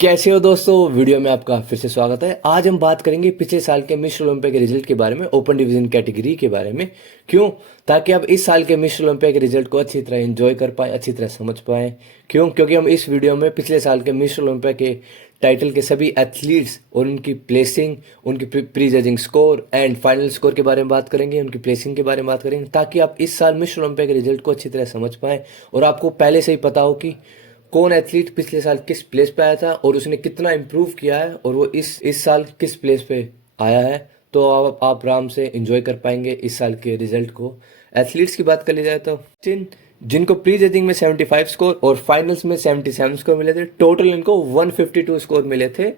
कैसे हो दोस्तों। वीडियो में आपका फिर से स्वागत है। आज हम बात करेंगे पिछले साल के मिस्टर ओलंपिया के रिजल्ट के बारे में, ओपन डिवीजन कैटेगरी के बारे में। क्यों? ताकि आप इस साल के मिस्टर ओलंपिया के रिजल्ट को अच्छी तरह एंजॉय कर पाए, अच्छी तरह समझ पाए। क्यों? क्योंकि हम इस वीडियो में पिछले साल के मिस्टर ओलंपिया के टाइटल के सभी एथलीट्स और उनकी प्लेसिंग, उनकी pre judging score and final score के बारे में बात करेंगे, उनकी प्लेसिंग के बारे में बात करेंगे, ताकि आप इस साल मिस्टर ओलंपिया के रिजल्ट को अच्छी तरह समझ पाएँ और आपको पहले से ही पता हो कि कौन एथलीट पिछले साल किस प्लेस पे आया था और उसने कितना इम्प्रूव किया है और वो इस साल किस प्लेस पे आया है। तो आप आराम से एंजॉय कर पाएंगे इस साल के रिजल्ट को। एथलीट्स की बात कर ली जाए तो जिनको प्री जजिंग में 75 स्कोर और फाइनल्स में 77 स्कोर मिले थे, टोटल इनको 152 स्कोर मिले थे।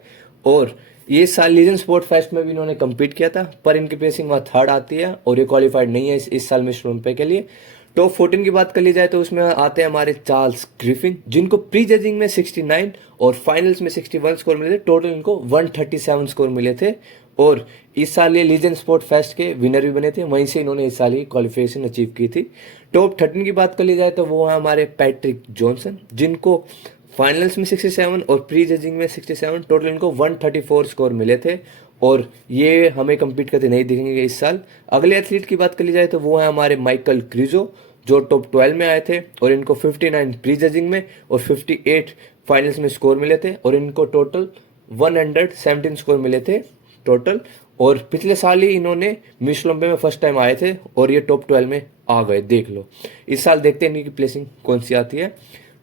और ये साल लीजेंड स्पोर्ट फेस्ट में भी इन्होंने कम्पीट किया था, पर इनकी प्लेसिंग वहाँ थर्ड आती है और ये क्वालिफाइड नहीं है इस साल मिस्टर ओलंपिया के लिए। टॉप 14 की बात कर ली जाए तो उसमें आते हैं हमारे चार्ल्स ग्रिफिन, जिनको प्री जजिंग में 69 और फाइनल्स में 61 स्कोर मिले थे। टोटल इनको 137 स्कोर मिले थे और इस साल ये लीजेंड स्पोर्ट फेस्ट के विनर भी बने थे, वहीं से इन्होंने इस साल ही क्वालिफिकेशन अचीव की थी। टॉप 13 की बात कर ली जाए तो वो है हमारे पैट्रिक जॉनसन, जिनको फाइनल्स में 67 और प्री जजिंग में 67, टोटल इनको 134 स्कोर मिले थे और ये हमें कम्पीट करते नहीं दिखेंगे इस साल। अगले एथलीट की बात कर ली जाए तो वो है हमारे माइकल क्रिजो, जो टॉप 12 में आए थे और इनको 59 प्री जजिंग में और 58 फाइनल्स में स्कोर मिले थे और इनको टोटल 117 स्कोर मिले थे टोटल। और पिछले साल ही इन्होंने मिस ओलंपिया में फर्स्ट टाइम आए थे और ये टॉप 12 में आ गए, देख लो। इस साल देखते हैं इनकी प्लेसिंग कौन सी आती है।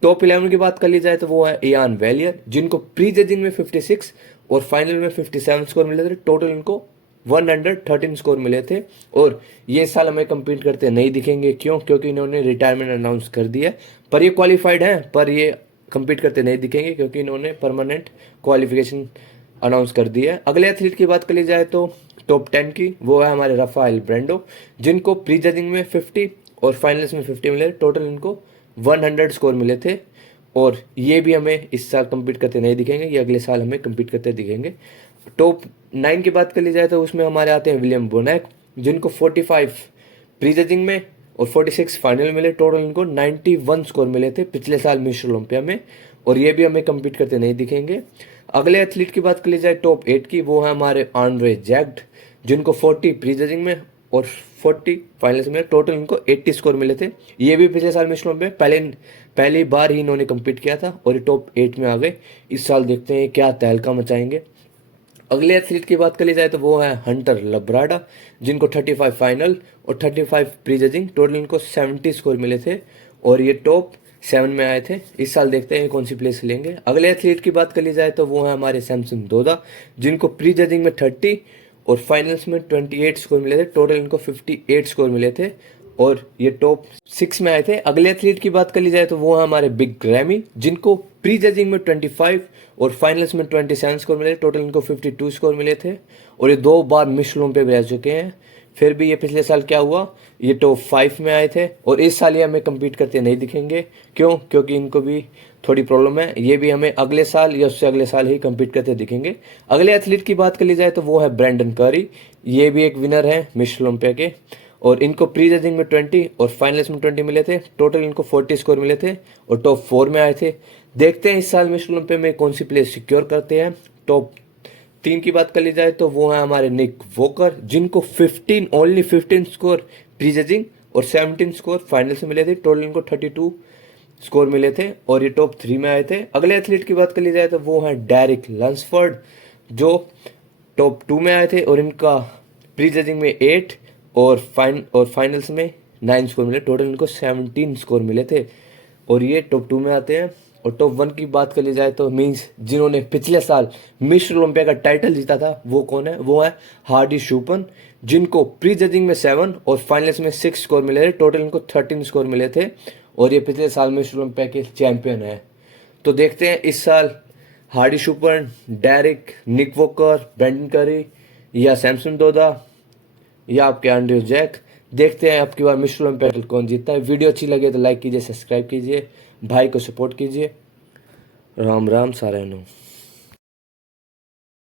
टॉप 11 की बात कर ली जाए तो वो है इयान वेलियर, जिनको प्री जजिंग में 56 और फाइनल में 57 स्कोर मिले थे। टोटल इनको 113 स्कोर मिले थे और ये साल हमें कम्पीट करते नहीं दिखेंगे। क्यों? क्योंकि इन्होंने रिटायरमेंट अनाउंस कर दिया, पर ये क्वालिफाइड हैं, पर ये कम्पीट करते नहीं दिखेंगे क्योंकि इन्होंने परमानेंट क्वालिफिकेशन अनाउंस कर दिया है। अगले एथलीट की बात कर ली जाए तो टॉप 10 की वो है हमारे राफेल ब्रांडो, जिनको प्री जजिंग में 50 और फाइनल्स में 50 मिले। टोटल इनको 100 स्कोर मिले थे और ये भी हमें इस साल कम्पीट करते नहीं दिखेंगे, ये अगले साल हमें कम्पीट करते दिखेंगे। टॉप 9 की बात कर ली जाए तो उसमें हमारे आते हैं विलियम बोनैक, जिनको 45 प्री जजिंग में और 46 फाइनल मिले। टोटल इनको 91 स्कोर मिले थे पिछले साल मिस्टर ओलंपिया में और ये भी हमें कम्पीट करते नहीं दिखेंगे। अगले एथलीट की बात कर ली जाए टॉप 8 की, वो है हमारे आंड्रे जैक्ट, जिनको 40 प्री जजिंग में और 40 फाइनल्स में। टोटल इनको 80 स्कोर मिले थे। ये भी पिछले साल मिस्टर ओलंपिया पहली बार ही इन्होंने कम्पीट किया था और ये टॉप 8 में आ गए। इस साल देखते हैं क्या तहलका मचाएंगे। अगले एथलीट की बात कर ली जाए तो वो है हंटर लब्राडा, जिनको 35 फाइनल और 35 प्री जजिंग, टोटल इनको 70 स्कोर मिले थे और ये टॉप 7 में आए थे। इस साल देखते हैं कौन सी प्लेस लेंगे। अगले एथलीट की बात कर ली जाए तो वो है हमारे सैमसन दोदा, जिनको प्री जजिंग में 30 और फाइनल्स में 28 स्कोर मिले थे। टोटल इनको 58 स्कोर मिले थे और ये टॉप 6 में आए थे। अगले एथलीट की बात कर ली जाए तो वो है हमारे बिग ग्रैमी, जिनको प्री जजिंग में 25 और फाइनल्स में 27 स्कोर मिले। टोटल इनको 52 स्कोर मिले थे और ये 2 बार मिस्टर ओलंपिया पे रह चुके हैं। फिर भी ये पिछले साल क्या हुआ, ये टॉप 5 में आए थे और इस साल ये हमें कम्पीट करते नहीं दिखेंगे। क्यों? क्योंकि इनको भी थोड़ी प्रॉब्लम है। ये भी हमें अगले साल या उससे अगले साल ही कम्पीट करते दिखेंगे। अगले एथलीट की बात कर ली जाए तो वो है ब्रैंडन करी, ये भी एक विनर है मिस्टर ओलंपिया के और इनको प्री जजिंग में 20 और फाइनल्स में 20 मिले थे। टोटल इनको 40 स्कोर मिले थे और टॉप 4 में आए थे। देखते हैं इस साल मिस्टर ओलंपिया में कौन सी प्लेस सिक्योर करते हैं। टॉप 3 की बात कर ली जाए तो वो है हमारे निक वॉकर, जिनको 15 स्कोर प्री जजिंग और 17 स्कोर फाइनल से मिले थे। टोटल इनको 32 स्कोर मिले थे और ये टॉप 3 में आए थे। अगले एथलीट की बात कर ली जाए तो वो है डेरिक लंसफोर्ड, जो टॉप 2 में आए थे और इनका प्री जजिंग में 8 और फाइनल्स में 9 स्कोर मिले। टोटल इनको 17 स्कोर मिले थे और ये टॉप 2 में आते हैं। और टॉप 1 की बात कर ली जाए तो मीन्स जिन्होंने पिछले साल मिस्टर ओलंपिया का टाइटल जीता था वो कौन है, वो है हार्डी शूपन, जिनको प्री जजिंग में 7 और फाइनल्स में 6 स्कोर मिले थे। टोटल इनको 13 स्कोर मिले थे और ये पिछले साल मिस्टर ओलंपिया के चैंपियन है। तो देखते हैं इस साल हार्डी शूपन, डेरिक, निक वॉकर, ब्रैंडन करी या सैमसन दोदा या आपके आंड्रे जैक। देखते हैं आपकी बार मिस्टर ओलंपिया कौन जीतता है। वीडियो अच्छी लगे तो लाइक कीजिए, सब्सक्राइब कीजिए, भाई को सपोर्ट कीजिए। राम राम सारे नो।